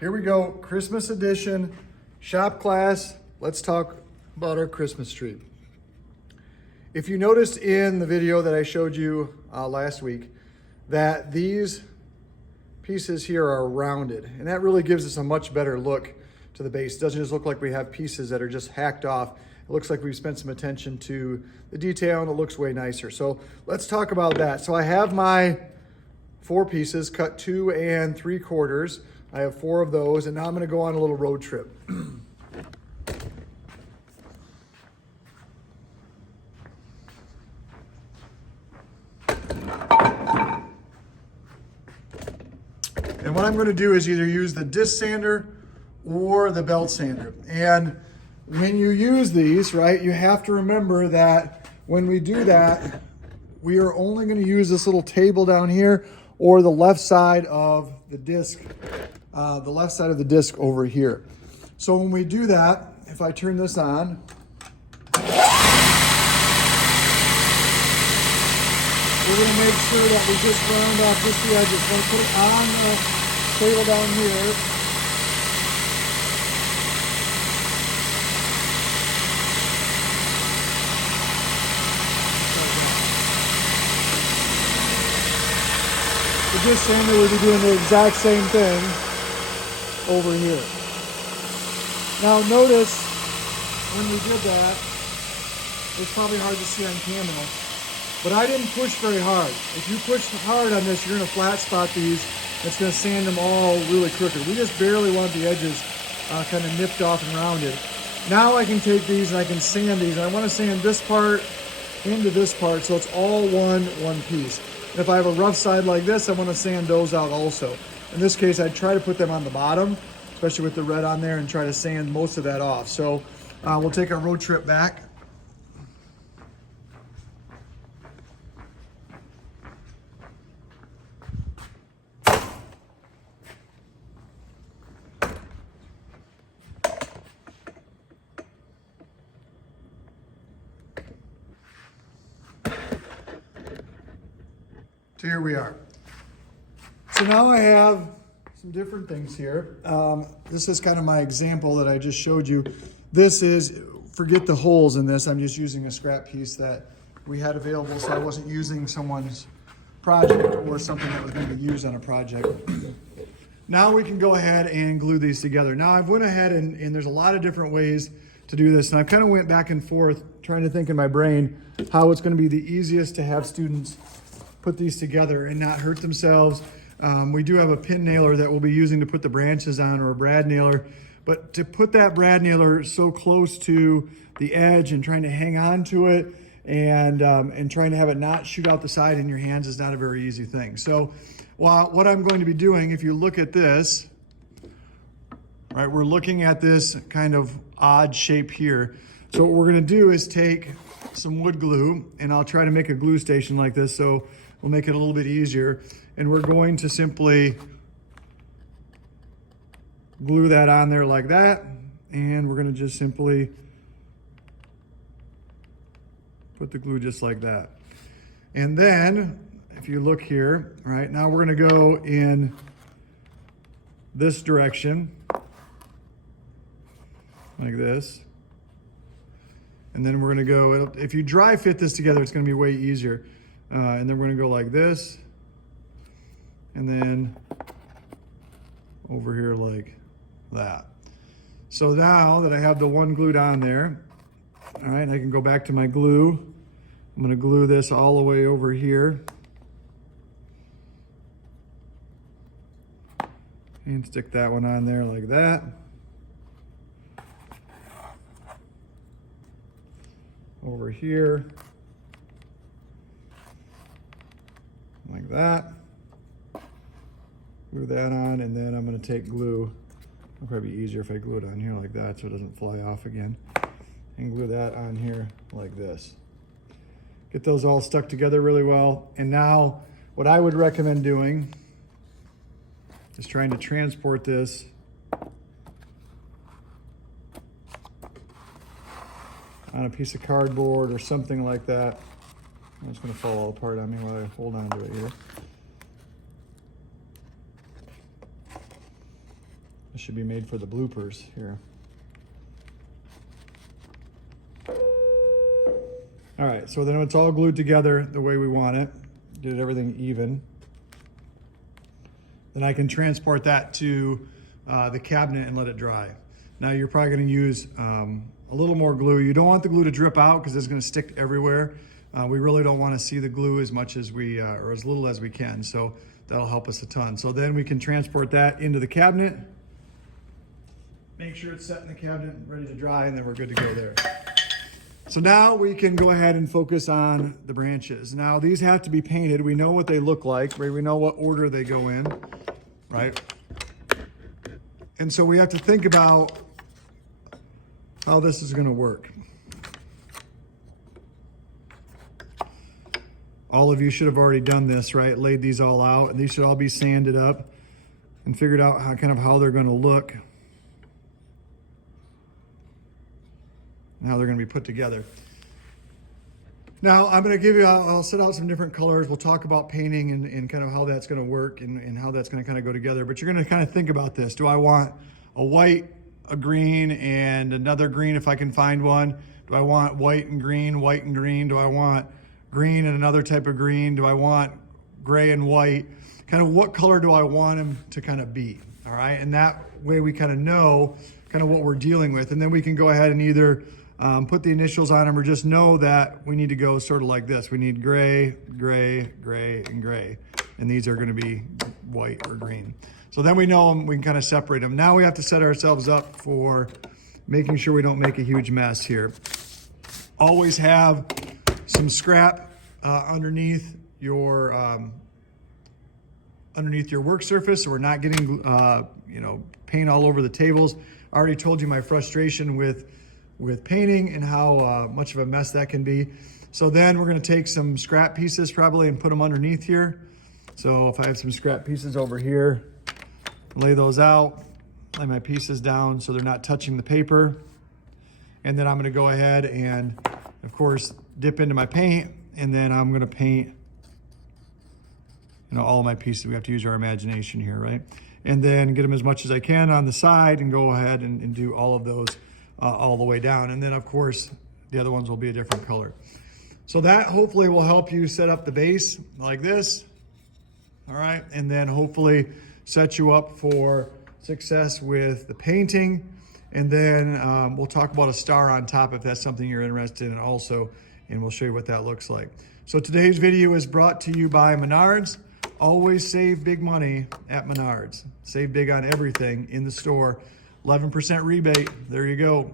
Here we go, Christmas edition, shop class. Let's talk about our Christmas tree. If you noticed in the video that I showed you last week that these pieces here are rounded, and that really gives us a much better look to the base. It doesn't just look like we have pieces that are just hacked off. It looks like we've spent some attention to the detail and it looks way nicer. So let's talk about that. So I have my 4 pieces, cut 2 3/4. I have 4 of those, and now I'm gonna go on a little road trip. And what I'm gonna do is either use the disc sander or the belt sander. And when you use these, right, you have to remember that when we do that, we are only gonna use this little table down here or the left side of the disc, over here. So when we do that, if I turn this on, we're gonna make sure that we just round off just the edges. We're gonna put it on the table down here. The disc sander would be doing the exact same thing over here. Now notice when we did that, it's probably hard to see on camera, but I didn't push very hard. If you push hard on this, you're gonna flat spot these. It's gonna sand them all really crooked. We just barely want the edges kind of nipped off and rounded. Now I can take these and I can sand these. And I wanna sand this part into this part so it's all one piece. And if I have a rough side like this, I wanna sand those out also. In this case, I try to put them on the bottom, especially with the red on there, and try to sand most of that off. So we'll take our road trip back. So here we are. So now I have some different things here. This is kind of my example that I just showed you. This is, forget the holes in this, I'm just using a scrap piece that we had available, so I wasn't using someone's project or something that was going to be used on a project. Now we can go ahead and glue these together. Now I've went ahead and there's a lot of different ways to do this, and I kind of went back and forth trying to think in my brain how it's going to be the easiest to have students put these together and not hurt themselves. We do have a pin nailer that we'll be using to put the branches on, or a brad nailer, but to put that brad nailer so close to the edge and trying to hang on to it and trying to have it not shoot out the side in your hands is not a very easy thing. So what I'm going to be doing, if you look at this, right, we're looking at this kind of odd shape here. So what we're gonna do is take some wood glue, and I'll try to make a glue station like this so we'll make it a little bit easier. And we're going to simply glue that on there like that. And we're gonna just simply put the glue just like that. And then, if you look here, right, now we're gonna go in this direction, like this. And then we're gonna go, if you dry fit this together, it's gonna be way easier. And then we're gonna go like this. And then over here like that. So now that I have the one glued on there, all right, I can go back to my glue. I'm gonna glue this all the way over here. And stick that one on there like that. Over here, like that. Glue that on, and then I'm gonna take glue. It'll probably be easier if I glue it on here like that so it doesn't fly off again. And glue that on here like this. Get those all stuck together really well. And now what I would recommend doing is trying to transport this on a piece of cardboard or something like that. It's gonna fall all apart on me while I hold on to it here. This should be made for the bloopers here. All right, so then it's all glued together the way we want it. Get everything even. Then I can transport that to the cabinet and let it dry. Now you're probably gonna use a little more glue. You don't want the glue to drip out because it's gonna stick everywhere. We really don't wanna see the glue as much as we, or as little as we can. So that'll help us a ton. So then we can transport that into the cabinet. Make sure it's set in the cabinet, ready to dry, and then we're good to go there. So now we can go ahead and focus on the branches. Now these have to be painted. We know what they look like, right? We know what order they go in, right? And so we have to think about how this is gonna work. All of you should have already done this, right? Laid these all out, and these should all be sanded up and figured out how they're gonna look. Now they're going to be put together. Now I'm going to give you, I'll set out some different colors. We'll talk about painting and kind of how that's going to work and how that's going to kind of go together. But you're going to kind of think about this. Do I want a white, a green, and another green if I can find one? Do I want white and green, white and green? Do I want green and another type of green? Do I want gray and white? Kind of what color do I want them to kind of be? All right. And that way we kind of know kind of what we're dealing with. And then we can go ahead and either put the initials on them or just know that we need to go sort of like this. We need gray, gray, gray, and gray. And these are going to be white or green. So then we know them, we can kind of separate them. Now we have to set ourselves up for making sure we don't make a huge mess here. Always have some scrap underneath your work surface so we're not getting paint all over the tables. I already told you my frustration with painting and how much of a mess that can be. So then we're gonna take some scrap pieces probably and put them underneath here. So if I have some scrap pieces over here, lay those out, lay my pieces down so they're not touching the paper. And then I'm gonna go ahead and, of course, dip into my paint, and then I'm gonna paint all of my pieces. We have to use our imagination here, right? And then get them as much as I can on the side and go ahead and do all of those all the way down. And then of course, the other ones will be a different color. So that hopefully will help you set up the base like this. All right, and then hopefully set you up for success with the painting. And then we'll talk about a star on top if that's something you're interested in also, and we'll show you what that looks like. So today's video is brought to you by Menards. Always save big money at Menards. Save big on everything in the store. 11% rebate. There you go.